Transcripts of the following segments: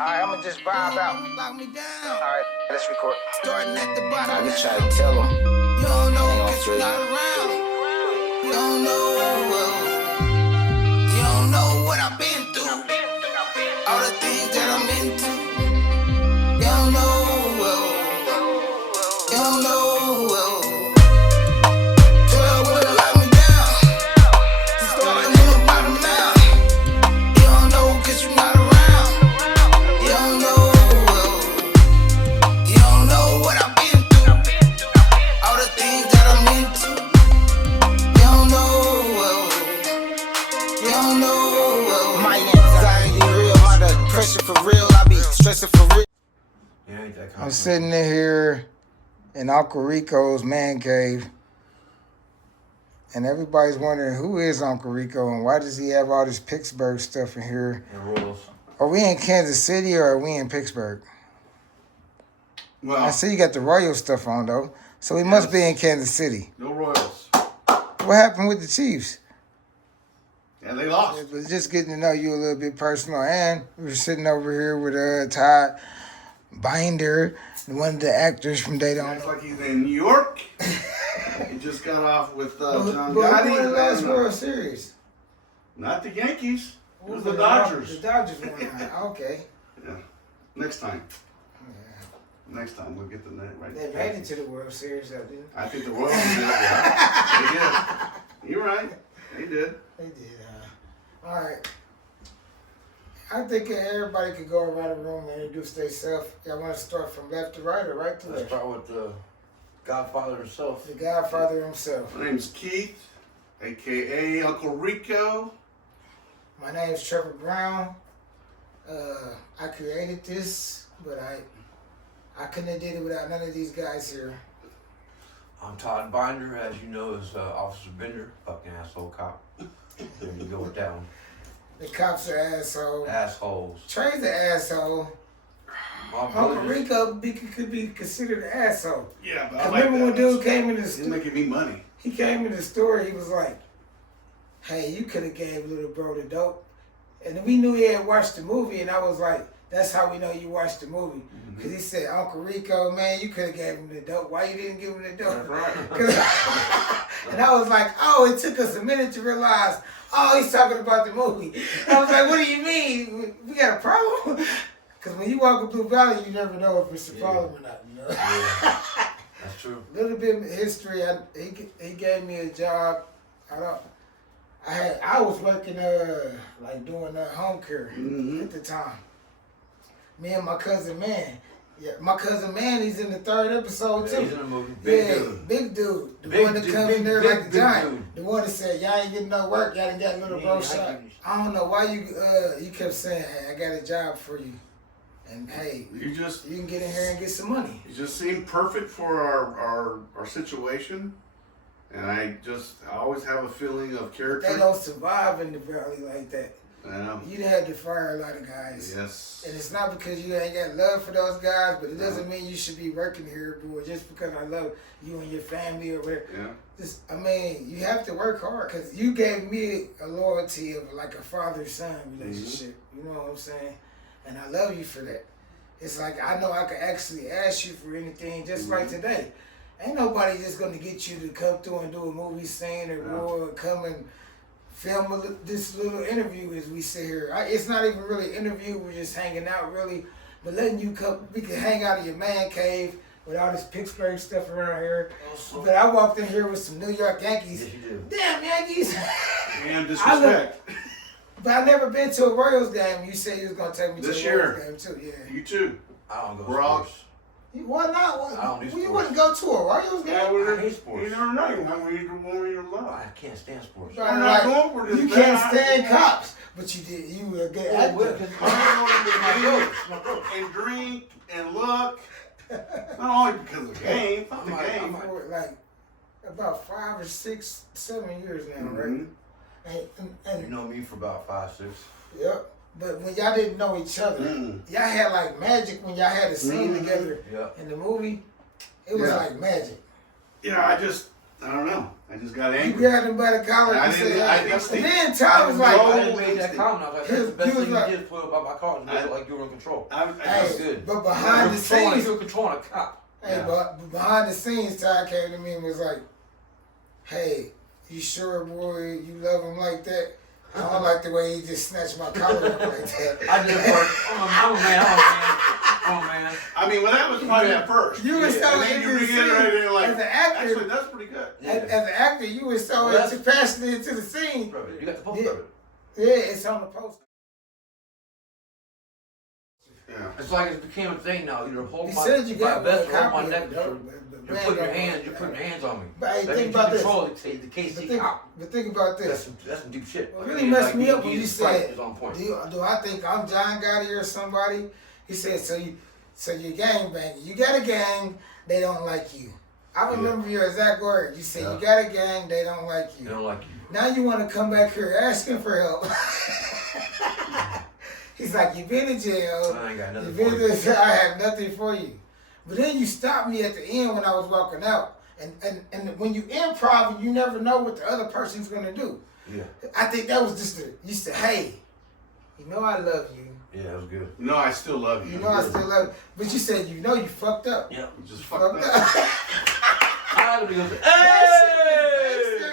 Alright, I'ma just vibe out. Lock me down. Alright, let's record. Starting at the bottom. I just try to tell them. You don't know Ain't cause gonna you're fit. not around. You don't know. You don't know what I've been through. All the things that I'm into. You don't know. You don't know. 12 will lock me down. Starting at the bottom now. You don't know cause you're not around. You don't know. You don't know what I've been through. All the things that I'm into. You don't know. You don't know. My anxiety real, my depression for real. I be stressing for real. I'm sitting in here in Uncle Rico's man cave, and everybody's wondering who is Uncle Rico and why does he have all this Pittsburgh stuff in here? And rules. Are we in Kansas City or are we in Pittsburgh? Well, I see you got the Royal stuff on though, so we must be in Kansas City. no Royals. What happened with the Chiefs? Yeah, they lost. It was just getting to know you a little bit personal, and we were sitting over here with Todd Binder, one of the actors from Dayton. Acts like he's in New York. He just got off with John Who won the Gotti. last World Series? Not the Yankees. It was the The Dodgers. Dodgers won that. Okay. Yeah. Next time. Next time we'll get the net right. They made it to the World Series, though, didn't I think the Royals did. Yeah. They did. You're right. They did. they? They did. All right. I think everybody could go around the room and introduce themselves. Y'all want to start from left to right or right to Let's left? start with the Godfather himself. The Godfather himself. My name's Keith, a.k.a. Uncle Rico. My name is Trevor Brown. I created this, but I couldn't have did it without none of these guys here. I'm Todd Binder, as you know, is Officer Bender, fucking asshole cop. There you go with that one. The cops are assholes. Assholes. Trey's an asshole. My Uncle brother just, Rico could be considered an asshole. Yeah, but I remember when dude came in the He's store. making me money. He came in the store. He was like, "Hey, you could have gave little bro the dope," and we knew he had watched the movie. And I was like, "That's how we know you watched the movie." Because he said, "Uncle Rico, man, you could have gave him the dope. Why you didn't give him the dope?" That's right. And I was like, "Oh, it took us a minute to realize. Oh, he's talking about the movie." I was like, "What do you mean? We got a problem?" Because when you walk up Blue Valley, you never know if it's a problem or not. You know. yeah, that's true. Little bit of history. He gave me a job. I was working like doing home care at the time. Me and my cousin Man. Yeah, my cousin Man. He's in the 3rd episode too. He's in the movie. Big dude. The Big one that dude, comes big- in there big- like a big giant. dude. The one that said, "Y'all ain't getting no work. Y'all didn't got little bro shot." I don't know why you kept saying, "Hey, I got a job for you," and hey, You just you can get in here and get some money. You just seem perfect for our situation, and I always have a feeling of character. They don't survive in the valley like that. I know. You had to fire a lot of guys. Yes. And it's not because you ain't got love for those guys, but it doesn't mean you should be working here, boy, just because I love you and your family or whatever. Yeah. You have to work hard because you gave me a loyalty of like a father-son relationship. You know what I'm saying? And I love you for that. It's like I know I can actually ask you for anything, just like today. Ain't nobody just going to get you to come through and do a movie scene or come and film this little interview as we sit here. It's not even really an interview. We're just hanging out, really. But letting you come, we can hang out in your man cave with all this Pittsburgh stuff around here. But I walked in here with some New York Yankees. Yes, you do. Damn Yankees! And disrespect. But I never been to a Royals game. You said you was gonna take me to This a year. Royals game too. Yeah. You too. I don't go We're all- sports. Why not? I don't do You sports. wouldn't go to a Royals game? I hate sports. You never know. You might need to warn your love. I can't stand sports. Right, I'm not going for this, you man. can't stand cops, but you did. You were a good Yeah, well, actor. 'cause my brothers, my brothers. And drink and look. Not only because of the game. Fuck the game. For like about 5 or 6, 7 years now, right? Mhm. And You know me for about 5, 6. yep. But when y'all didn't know each other, y'all had like magic when y'all had a scene together Yeah. in the movie. It was Yeah. like magic. Yeah, I don't know. I just got You angry. grabbed him by the collar I and didn't- said, I hey. didn't- And then Todd was I like, I didn't make that comment. I was like, that's the best He was thing like- you did for about my car. You look like you were in control. I hey, good. but behind the scenes, you were controlling a cop. hey, Yeah. but behind the scenes, Todd came to me and was like, hey, you sure, boy, you love him like that? I don't like the way he just snatched my collar up like that. I did work. I'm a man. I'm a man. I mean, well, that was probably at first. You were so and then you into the reiterated it like, as an actor. actually, that's pretty good. Yeah. As an actor, you were so Well, that's- passionate into the scene. Bro, you got the post Yeah. of it. Yeah, it's on the poster. Yeah. It's like it became a thing now. Either hold He my said you got vest one or hold copy my of neck. it, though, You're but putting your man, hands. You're putting your hands on me. But hey, That think means about you this. control the KC cop. But think about That's this. some deep shit. What Like, really I mean, messed like, me up when you Jesus Christ said, is on point. do I think I'm John Gotti or somebody? He said, so you gang banging. You got a gang, they don't like you. I remember your exact word. You said, Yeah. you got a gang, they don't like They you. don't like you. Now you want to come back here asking for help. He's like, you've been in jail. I ain't got nothing You've for been you. to, I have nothing for you. But then you stopped me at the end when I was walking out. And when you improv, you never know what the other person's going to do. Yeah. I think that was just you said, hey, you know I love you. Yeah, that was good. No, I still love you. You know I still love you. But you said, you know you fucked up. Yeah. You just You fucked up. I would go, hey!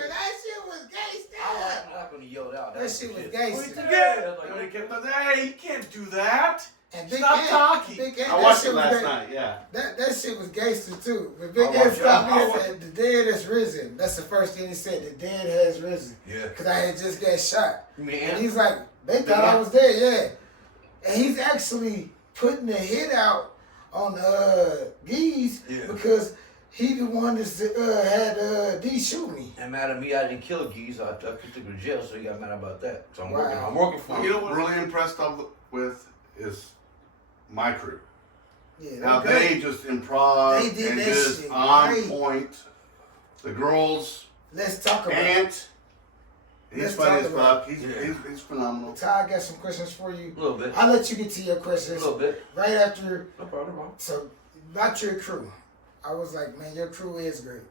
That shit was gangster. I'm not gonna yell out. That shit was What gangster. you think? Yeah. Like, And he kept on, hey, you can't do that. And Big Stop Ant- talking. Big Ant, I that watched shit it was last great. night, yeah. That shit was gangster too. But Big I Ant watched stopped me it. and said, the dead has risen. That's the first thing he said, the dead has risen. Yeah. Because I had just got shot. You mean And Ant? he's like, they thought I was dead, yeah. And he's actually putting a hit out on Geese Yeah. because he the one that had D shoot me. And mad at me, I didn't kill Geese. I took him to jail, so he got mad about that. So I'm Wow. working. I'm working for You know him. what I'm really impressed with is my crew. Yeah, Now that was they great. just improv They did and that just shit on great. point. The girls, Let's talk about it. Ant, he's Let's funny talk as about fuck. Yeah. He's phenomenal. Ty, I got some questions for you. A little bit. I'll let you get to your A questions little bit. right after. No problem. No problem. So, about your crew, I was like, man, your crew is great.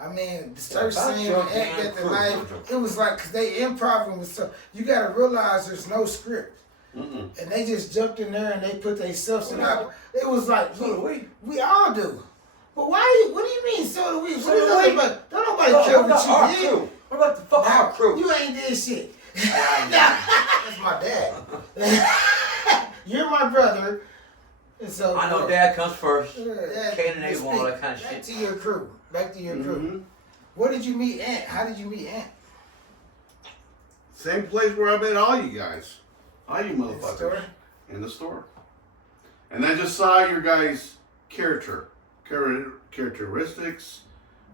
I mean, the search About scene, your Ant damn Get the crew, Knife, Mojo. it was like, because they improv with stuff. You got to realize there's no script. Mm-mm. And they just jumped in there and they put themselves in it. It was like, So do we. we all do. But why? What do you mean, so do we? So What is do that we. about? Don't nobody What care about what our you did. crew? What about the fuck our crew? You ain't did shit. I That's my dad. You're my brother. And so I know Dad comes first. Dad, Cain and Abel, all speak. that kind of Back shit. to your crew. Back to your crew. Mhm. Where did you meet Ant? How did you meet Ant? Same place where I met all you guys. All you In the motherfuckers. store? In the store. And I just saw your guys' characteristics,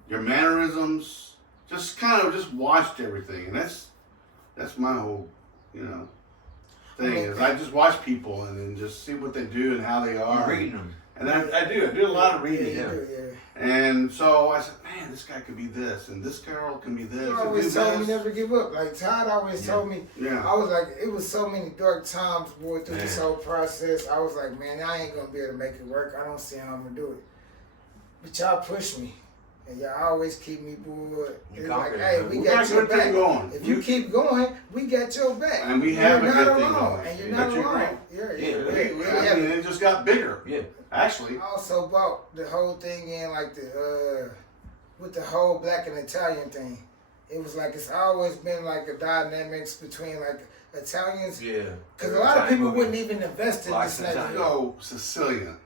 your mannerisms, just kind of just watched everything. And that's my whole, thing is I just watch people and then just see what they do and how they You're are. reading them. And I do a lot of reading. Yeah, Yeah. you do, yeah. And so I said, man, this guy could be this, and this girl can be this. You and always do told me this. never give up. Like Todd always Yeah. told me. Yeah. I was like, it was so many dark times, boy, through this Man. whole process. I was like, man, I ain't gonna be able to make it work. I don't see how I'm gonna do it. But y'all push me, and y'all always keep me, boy. You It's like, conquered hey, it. we We got got a your good thing back. going. If you keep going, we got your back. And we have you're a not good thing alone, going. and you're Don't not you alone. agree? Yeah, Yeah, I mean, it just got bigger, Yeah. actually. I also bought the whole thing in, like with the whole black and Italian thing. It was like it's always been like a dynamics between like Italians, Yeah. because a lot of people wouldn't even invest in Blacks this. and Like, You go Sicilian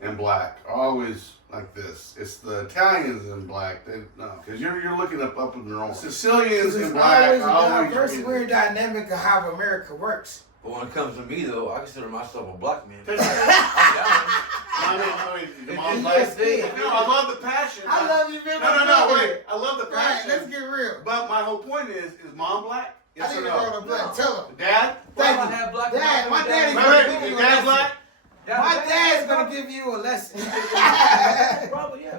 and black, always like this. It's the Italians and black. Because you're looking up in their own. Sicilians it's and black always a always. diverse, weird dynamic of how America works. But when it comes to me, though, I consider myself a black man. I mean, If Mom's you like, just did. no, I love the passion. I love you, man. No, wait. I love the Right, passion. let's get real. But my whole point is Mom black? Yes I or didn't go no? to black. No. Tell him. Dad? Thank I you. have black Dad, my daddy's Wait, gonna wait, give you is a Dad lesson. black? My dad's gonna give you a lesson. Probably, yeah.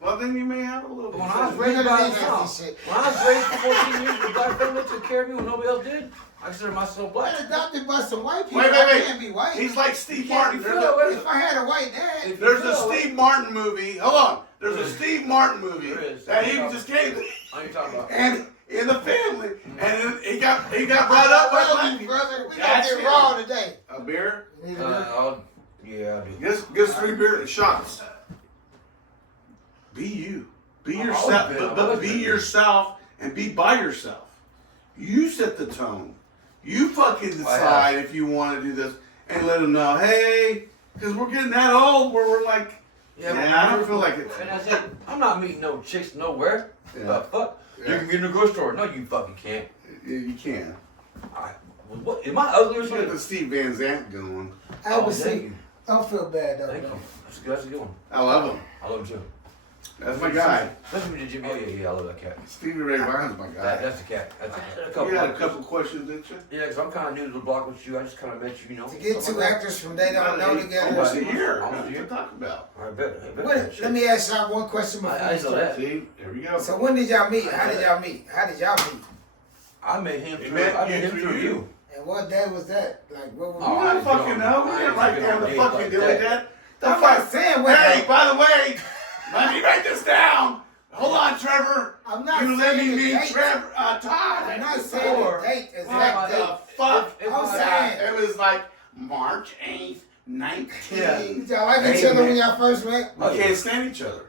Well, then you may have a little But bit. when I was We're raised gonna by need myself, nasty shit. when I was raised for 14 years, the black family took care of me when nobody else did. I consider myself black. I'm adopted by some white people. Wait. I can't be white. He's like Steve You can't Martin. be filled with If I had a white dad, If you There's a feel it- Steve Martin movie. Hold on. There's a Steve Martin movie There is. that he just gave, What are you talking about? and in the family, and then he got brought up by black people. brother. We That's gotta get it. raw today. A beer? You need a beer? Yeah, I do. Get us 3 beer shots. Be you. Be I've yourself, always been- I've but always be been. yourself and be by yourself. You set the tone. You fucking I decide if you want to do this and let them know, hey, because we're getting that old where we're like, Yeah, yeah, I don't feel like it. And I said, I'm not meeting no chicks nowhere. Yeah. The fuck? Yeah. You can get in the grocery store. No, you fucking can't. You can. What? Am I ugly or You got something? the Steve Van Zandt going. I Oh, would thank see. you. Don't feel bad though. Thank you. That's a good one. I love him. I love him too. That's my guy. Listen to me, Jimmy. Oh yeah, I love that cat. Stevie Ray Vaughan's my guy. That's a cat. That's a cat. You had a couple questions, didn't you? Yeah, because I'm kind of new to the block with you. I just kind of met you, you know. To get two actors from they don't know together. Almost a year. Almost a What year. to talk about? I bet. What, let me ask y'all one question before I we know start. that. See, there we go. So when did y'all meet? How did y'all meet? How did y'all meet? I met him He through. met I you met him through through you. you. And what day was that? Like what was Oh, You I don't ain't fucking doing- know. We I didn't ain't like been down on the dates fucking like deal like that. I'm not saying what Hey, by the way, let me write this down. Hold on, Trevor. I'm not You let me saying the meet date. Trevor, Todd. I'm not saying Or- the date What exact the date. fuck? If I'm I- saying. It was like March 8th, 19. Did y'all like each Hey, other man. when y'all first met? We can't stand each other.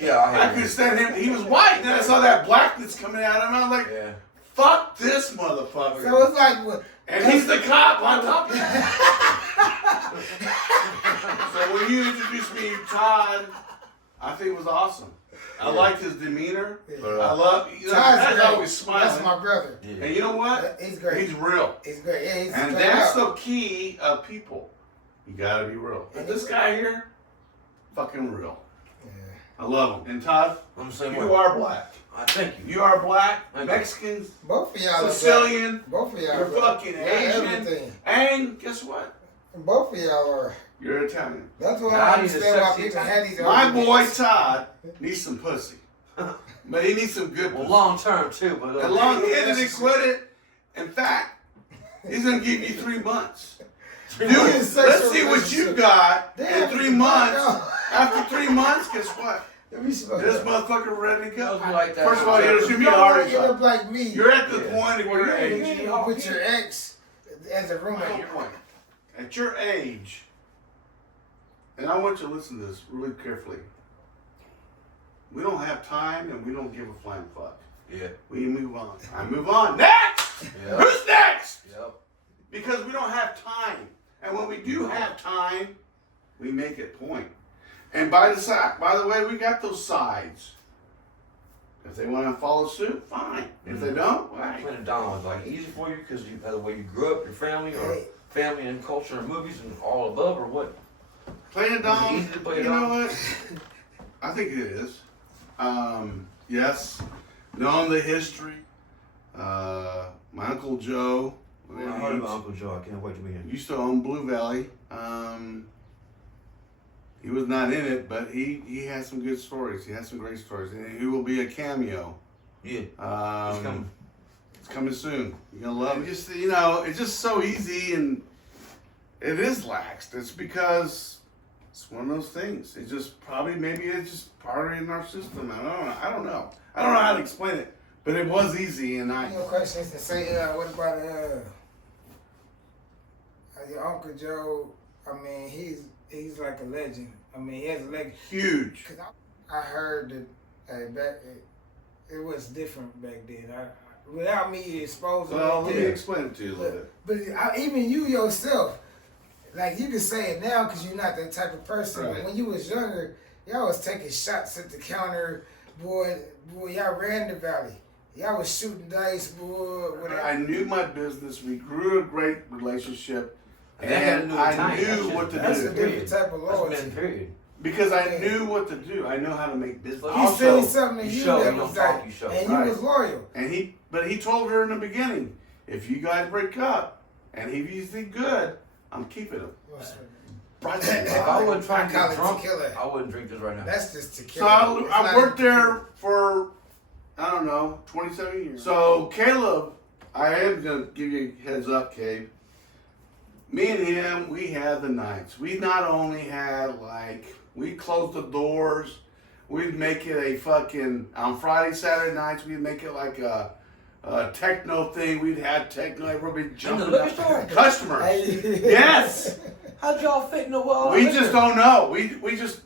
Yeah, I I could hate stand him. He was white. And then I saw that blackness coming out of him. I was like, him. Yeah. fuck this motherfucker. So it's like what? And he's the cop on top of that. So when you introduced me to Todd, I think it was awesome. I liked his demeanor. Yeah. I love, you know, Todd's Todd's great. always smiling. That's my brother. Yeah. And you know what? He's great. He's real. He's great. Yeah, he's And straight that's up. the key of people. You gotta be real. But this guy here, fucking real. Yeah. I love him. And Todd, I'm the same you way. are black. Thank you. You are black, Thank you. Mexicans, Both of y'all are Sicilian, black. Both of y'all you're are black. fucking Y'all Asian, everything. and guess what? Both of y'all are. You're Italian. That's why Now, I I need a understand why sexy people type. had these My boy arguments. Todd needs some pussy. But he needs some good Well, pussy. long term too, but And long ended included. In fact, he's gonna give you 3 months. Dude, months. let's Sexual see what you relationship. got Damn, in 3 months. no. After 3 months, guess what? Let me smoke This that. motherfucker ready to go. like that. First of all, you should be You a don't heart want to get up attack. like me. You're at the Yeah. point where your You age. ain't gonna put your ex as a roommate. At your age, and I want you to listen to this really carefully. We don't have time and we don't give a flying fuck. Yeah. We move on. I move on. Next! Yeah. Who's next? Yep. Because we don't have time. And when we do have time, we make it point. And by the way, we got those sides. If they want to follow suit, fine. If they don't, right. Playing Don was like easy for you because you by the way you grew up, your family, or Hey. family and culture and movies and all above, or what? Playing it Was it down. easy to play it You know down? what? I think it is. Yes. Knowing the history. My Uncle Joe. I heard about Uncle Joe. I can't wait to meet him. Used to own Blue Valley. He was not in it, but he has some good stories. He has some great stories, and he will be a cameo. Yeah. It's coming. It's coming soon. You're gonna love it. Just it's just so easy, and it is laxed. It's because it's one of those things. It's just maybe it's just part of in our system. I don't know. I don't know how to explain it, but it was easy, and I. No questions to say. What about your Uncle Joe? I mean, he's like a legend. I mean, he has a legend. Huge. Cause I heard that it was different back then. Without me exposing Well, let me it, explain it to you a little bit. but even you yourself, like you can say it now because you're not that type of person. Right. But when you was younger, y'all was taking shots at the counter, boy. Y'all ran the valley. Y'all was shooting dice, boy. I knew my business. We grew a great relationship, And that had to and do with I time. knew That's what to just- That's do. a different type of That's loyalty. men, period. Because I knew what to do. I know how to make business. But He Also, seen something in you you show, that you was don't talk, like, you show. and you Right. was loyal. And he told her in the beginning, if you guys break up and he's good, I'm keeping him. Right If there. I wasn't trying to I call get it drunk, tequila. I wouldn't drink this right now. That's just So tequila. It's I not worked even there for, I don't know, 27 years. So Caleb, I am going to give you a heads up, Cabe. Me and him, we had the nights. We not only had we closed the doors, We'd make it a fucking on Friday, Saturday nights. We'd make it like a techno thing. We'd have techno. Everybody jumping. In the liquor store? Customers. Yes. How'd y'all fit in the wall? We just don't know.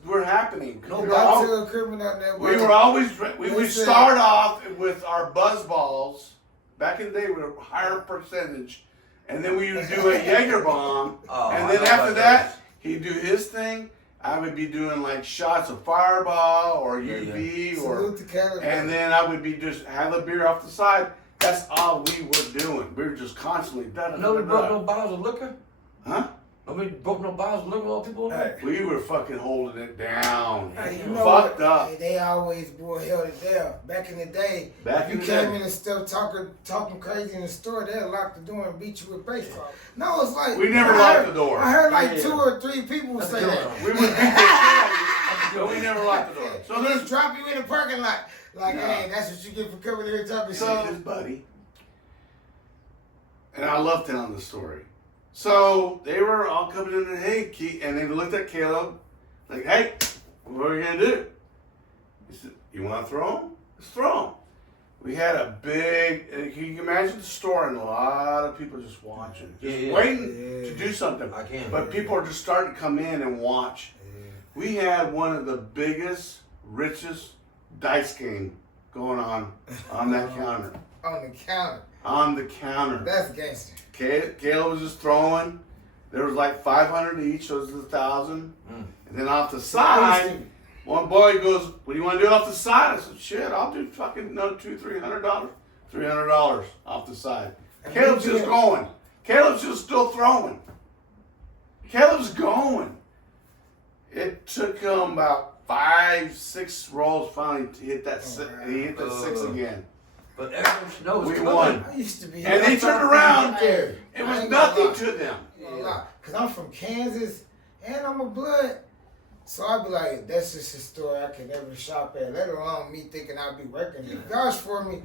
We're happening. No, We You were got al- to a criminal that we were always we would Listen. start off with our buzz balls. Back in the day, with a higher percentage, and then we would do a Jaeger bomb, Oh, and I then know after about that, he'd do his thing. I would be doing like shots of Fireball or Yeah, UV Salute to Canada. and then I would be just have a beer off the side. That's all we were doing. We were just constantly Nobody broke no bottles of liquor? Huh? Nobody broke no bottles of liquor while people were there? We were fucking holding it down. Hey, you know Fucked what? up. Hey, they always held it down. Back in the day, Back if in you the came day. in and still talking crazy in the store, they'd lock the door and beat you with baseball. No, it's like We never I locked heard- the door. I heard like Yeah. 2 or 3 people That's say a good that. one. We would beat the shit out of you, but we never locked the door. So So there's just drop you in the parking lot. Like, Yeah. hey, that's what you get for coming here talking So shit. this buddy, and I love telling the story. So they were all coming in and hey, Keith, and they looked at Caleb, like, hey, what are we gonna do? He said, you want to throw him? Let's throw him. We had a big, and can you imagine the store and a lot of people just watching, just Yeah. waiting Yeah. to do something. I can. But people are just starting to come in and watch. We had one of the biggest, richest dice game going on that counter. On the counter. On the counter. That's gangster. Caleb was just throwing. There was like 500 each, so it was 1,000. And then off the side, one boy goes, "What do you want to do off the side?" I said, "Shit, I'll do fucking $200-$300, $300 off the side." Caleb's just going. Caleb's just still throwing. Caleb's going. It took him about 5-6 rolls finally to hit that. He hit the 6 again. But everyone should know it's We coming. won. I used to be And they turned around. Hey, It I was ain't gonna nothing lie. to them. Cause I'm from Kansas and I'm a blood. So I'd be like, that's just a store I could never shop at, let alone me thinking I'd be working. You vouch for me,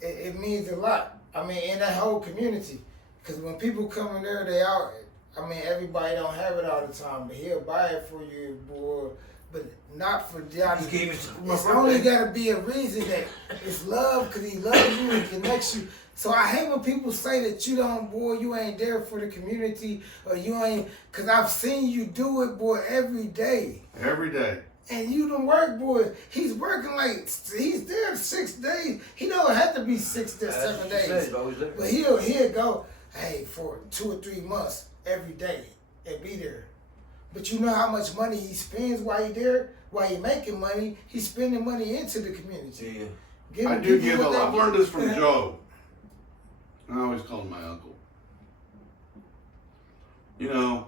it means a lot. I mean, in that whole community. Because when people come in there, they out. I mean, everybody don't have it all the time, but he'll buy it for you, boy. But not for y'all. He gave it to my It's birthday. only got to be a reason that it's love, because he loves you and connects you. So I hate when people say that you don't, boy, you ain't there for the community, or you ain't, because I've seen you do it, boy, every day. Every day. And you don't work, boy. He's working like, he's there 6 days. He don't have to be 6 to 7 days. But he'll go, hey, for 2 or 3 months every day and be there. But you know how much money he spends while he there, while he making money, he's spending money into the community. Yeah. Giving I do people give a what lot. I've they learned this from need. Joe. I always call him my uncle. You know,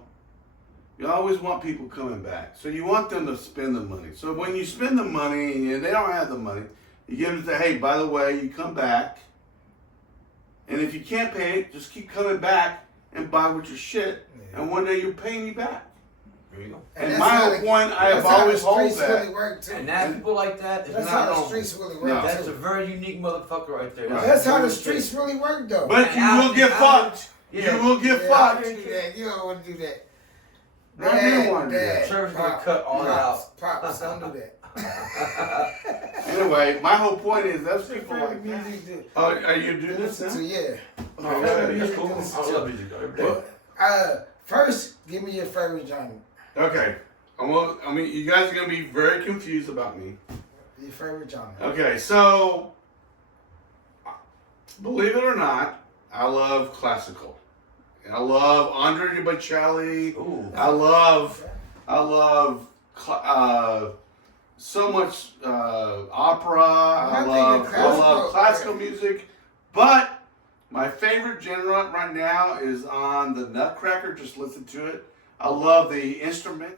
you always want people coming back. So you want them to spend the money. So when you spend the money and they don't have the money, you give them to, hey, by the way, you come back. And if you can't pay it, just keep coming back and buy with your shit. And one day you'll pay me back. There you go. And that's my how whole the- point, I have that's how the always held streets that. really work, too. And that people like that is That's not how the normal. streets really work. No. That's too. a very unique motherfucker right there. Right. That's how the streets really work, though. But you will get fucked. Yeah. You will get Yeah, fucked. I don't do that. You don't want to do that. I do want to do that. Service gonna cut all that out. Pops, don't do that. Anyway, my whole point is those Your people favorite like that. music to Oh, are you doing this listen now? to, yeah. Oh, Favorite that's music cool. to listen I to. love music every day. First, give me your favorite genre. Okay. You guys are gonna be very confused about me. Your favorite genre. Okay, so believe it or not, I love classical. I love Andre Bocelli. Ooh. I love so much opera. I love classical music. But my favorite genre right now is on the Nutcracker. Just listen to it. I love the instrument.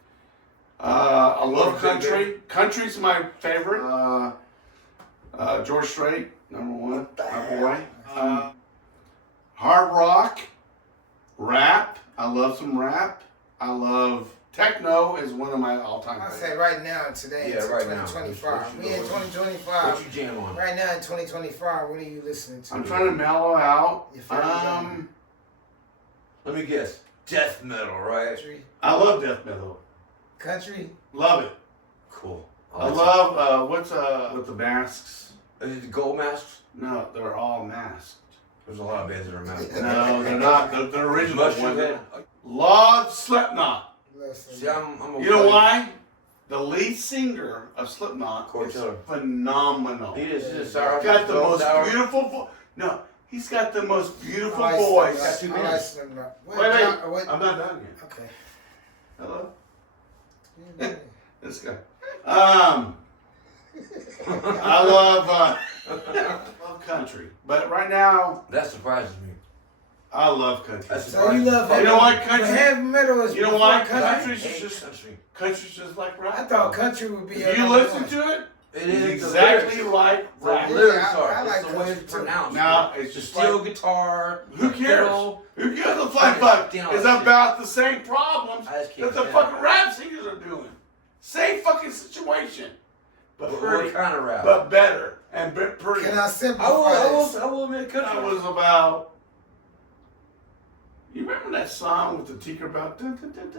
I love country. Country's my favorite. George Strait, #1, my boy. Hard rock, rap. I love some rap. I love techno is one of my all-time I favorites. say right now, today, Yeah, it's right now. 2025. We in What 2025. you jam on? Right now in 2025, what are you listening to? I'm trying to mellow out. Your favorite genre? Let me guess. Death metal, right? Country. I love death metal. Country. Love it. Cool. I love what's with the masks. Is it the gold masks? No, they're all masked. There's a lot of bands that are masked. No, they're not. The original Mushroom one. Head. Love Slipknot. See, I'm a You know why? The lead singer of Slipknot Corey is Taylor. phenomenal. He is He's sour. got the most beautiful voice. No, he's got the most beautiful voice. Got 2 minutes. Wait, I'm not done yet. Okay. Hello? Yeah. This guy. I love country, but right now That surprises me. I love country. That's So you love You know what, country? But heavy metal is You know before why? country? Country's just like rap. I thought country would be. If you listen to it, It it's is exactly like the rap. lyrics Yeah, are. I like It's the way country it's too. pronounced. Now it's The just steel like, guitar. who the cares? fiddle. Who gives a fuck? But Down, it's see. about the same problems I just can't that the stand fucking rap singers are doing. Same fucking situation, but But pretty, what kind of rap? but better and pretty. Can I simplify this? I will admit That country. was about. You remember that song with the tinkerbell? Dun, dun, dun,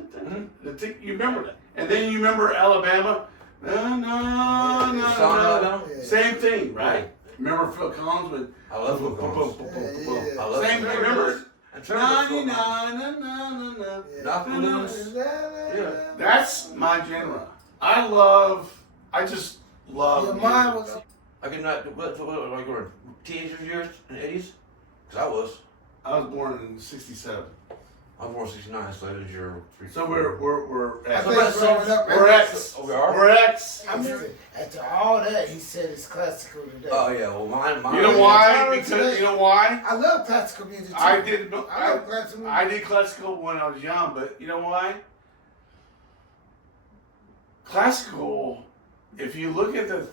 dun, dun. You remember that? And then you remember Alabama? No, no, no, Song no. Alabama? Yeah. Same thing, right? Remember Phil Collins with? I love Phil Collins. Yeah. I love Same Phil thing. Collins. Remember? And Na Trevor Phil na Collins. na na na na. Knock the Loons. Yeah. That's my genre. I just love. Your music. mind was. I could not. What like your teenager years in the 80s? Because I was born in '67, I was born in 69, so that is your 3. so we're I X. think growing up, We're X. Oh, we are? We're X. I mean, after all that, he said it's classical today. Oh yeah, well mine. You know why? Because you know why? I love classical music too. I did. I love classical music. I did classical when I was young, but you know why? Classical. If you look at the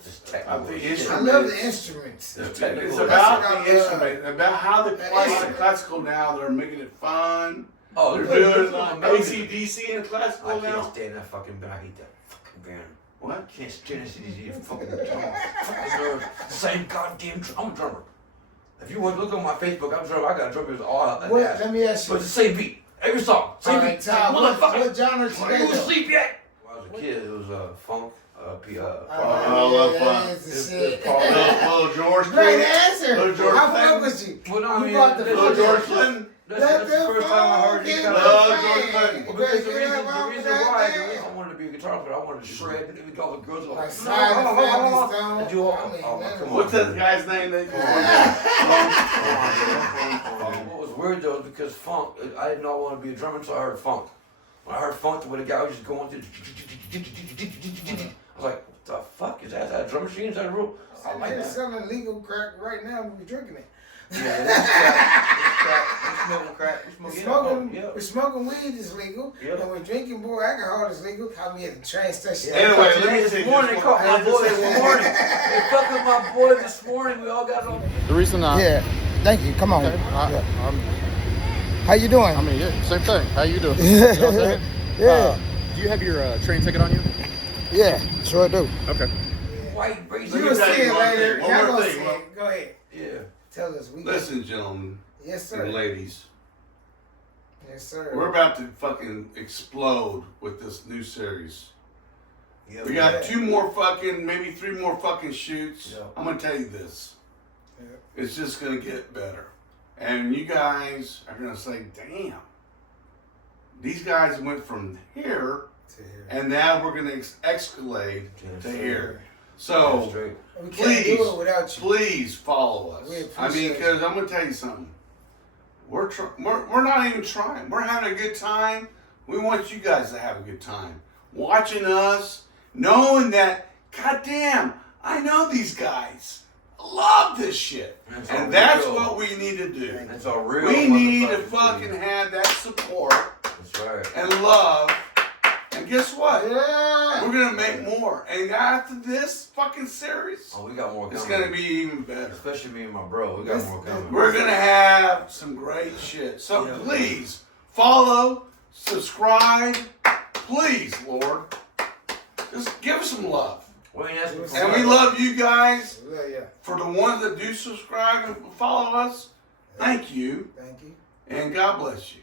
I instrument, love the instruments. It's it's technical. about That's what I the love. instrument, about how they play Yeah. the classical now. They're making it fun. Oh, They're they're doing amazing. AC/DC in classical I now. can't stand that fucking band. I hate that fucking band. What? I can't stand this fucking drummer. Same goddamn drummer. If you want to look on my Facebook, I'm drummer. I got drummers all out. What, let me ask you. But it's the same beat. Every song. Same All beat. right, Todd, what genre Are today? you though? asleep yet? When I was a kid, it was funk. I love fun. That's the It's shit. Little George Great Clinton. answer. Little George I fuck Clinton. with you. Well, no, I You mean, brought the that's- Little George fucking- Clinton. That's the first time I heard you kind of. Love George Clinton. Well, because the reason why I wanted to be a guitar player, I wanted to shred and even all the girls were Like like, Side of Family Stone. and do all. I mean, Oh, man. come on. What's that guy's name? What was weird though is because funk, I did not want to be a drummer until I heard funk. When I heard funk, where the guy was just going through, I was like, what the fuck is that? Is that a drum machine? Is that a real? I like They're that. selling legal crack right now. We're drinking it. Yeah, that's crack. We smoking crack. We're smoking weed is legal. Yep. And we're drinking more alcohol is legal. Call me at the train station. Anyway, let me This say morning, they this caught my one. boy this morning. They fucked with my boy this morning. We all got on. The reason I Yeah. Thank you. Come on. okay, How you doing? I mean, yeah, same thing. How you doing? You know what I'm saying? Yeah. Do you have your train ticket on you? Yeah. Sure do. Okay. White race. You will see it later. One Y'all more gonna thing, see it. Go ahead. Yeah. Tell us. We Listen, gentlemen Yes, sir. and ladies, Yes, sir. we're about to fucking explode with this new series. Yeah, We got 2 more fucking, maybe 3 more fucking shoots. Yeah. I'm gonna tell you this. Yeah. It's just gonna get better. And you guys are gonna say, damn, these guys went from here To here. and now we're gonna escalate to here. So Straight. We can't do it without you. please follow us. We I mean, appreciate because I'm gonna tell you something. We're not even trying. We're having a good time. We want you guys to have a good time. Watching us, knowing that, goddamn, I know these guys. I love this shit. That's And all that's real. what we need to do. That's a real. We need to motherfucking fucking thing. have that support That's right. and love. And guess what? Yeah. We're gonna make more. And after this fucking series, Oh, we got more coming. it's gonna be even better. Especially me and my bro. We got This- more coming. We're gonna have some great shit. So Yeah. please follow, subscribe, please, Lord. Just give us some love. We ain't asking for And much. we love you guys. Yeah. For the ones that do subscribe and follow us, thank you. Thank you. And God bless you.